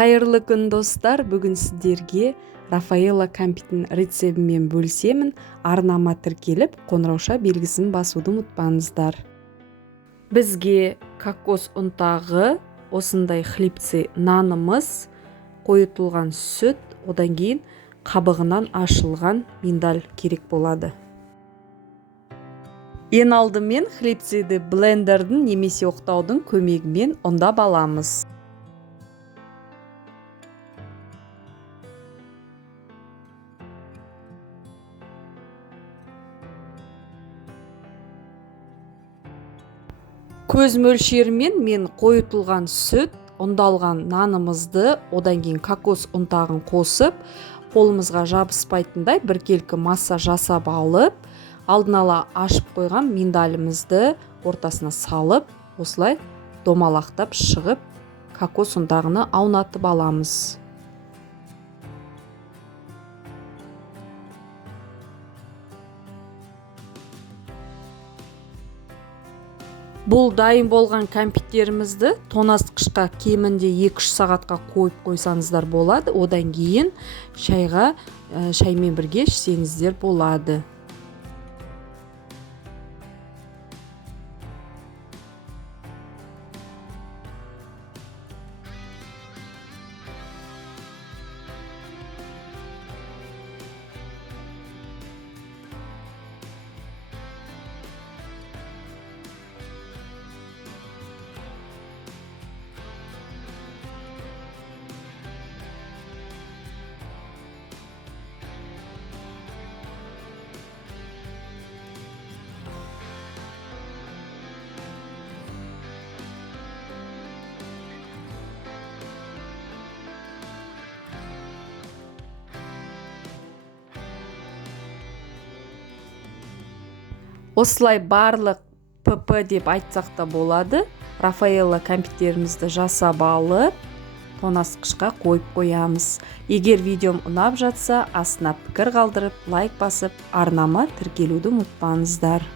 Қайырлы күн достар, бүгін сіздерге Рафаэлло кәмпиттің рецебімен бөлісемін. Арнама тіркеліп, қоңырауша белгісін басуды ұмытпаңыздар. Бізге кокос ұнтағы, осындай хлебцы нанымыз, қойытылған сүт, одан кейін қабығынан ашылған миндаль керек болады. Ең алдымен хлебцеді блендердің немесе оқтаудың көмегімен ұндап аламыз. Көз мөлшерімен мен қойытылған сүт, ұндалған нанымызды, одан кейін кокос ұнтағын қосып, қолымызға жабыспайтындай біркелкі масса жасап алып, алдын ала ашып қойған миндалімізді ортасына салып, осылай домалақтап шығып, кокос ұнтағыны аунатып аламыз. Бұл дайын болған кәмпиттерімізді тоңазытқышқа кемінде 2-3 сағатқа қойып қойсаңыздар болады. Одан кейін шаймен бірге ішсеңіздер болады. Осылай барлық ПП деп айтсақ та болады. Рафаэлло кәмпиттерімізді жасап алып, тоңазытқышқа қойып қоямыз. Егер видеом ұнап жатса, астына пікір қалдырып, лайк басып, арнама тіркелуді ұмытпаңыздар.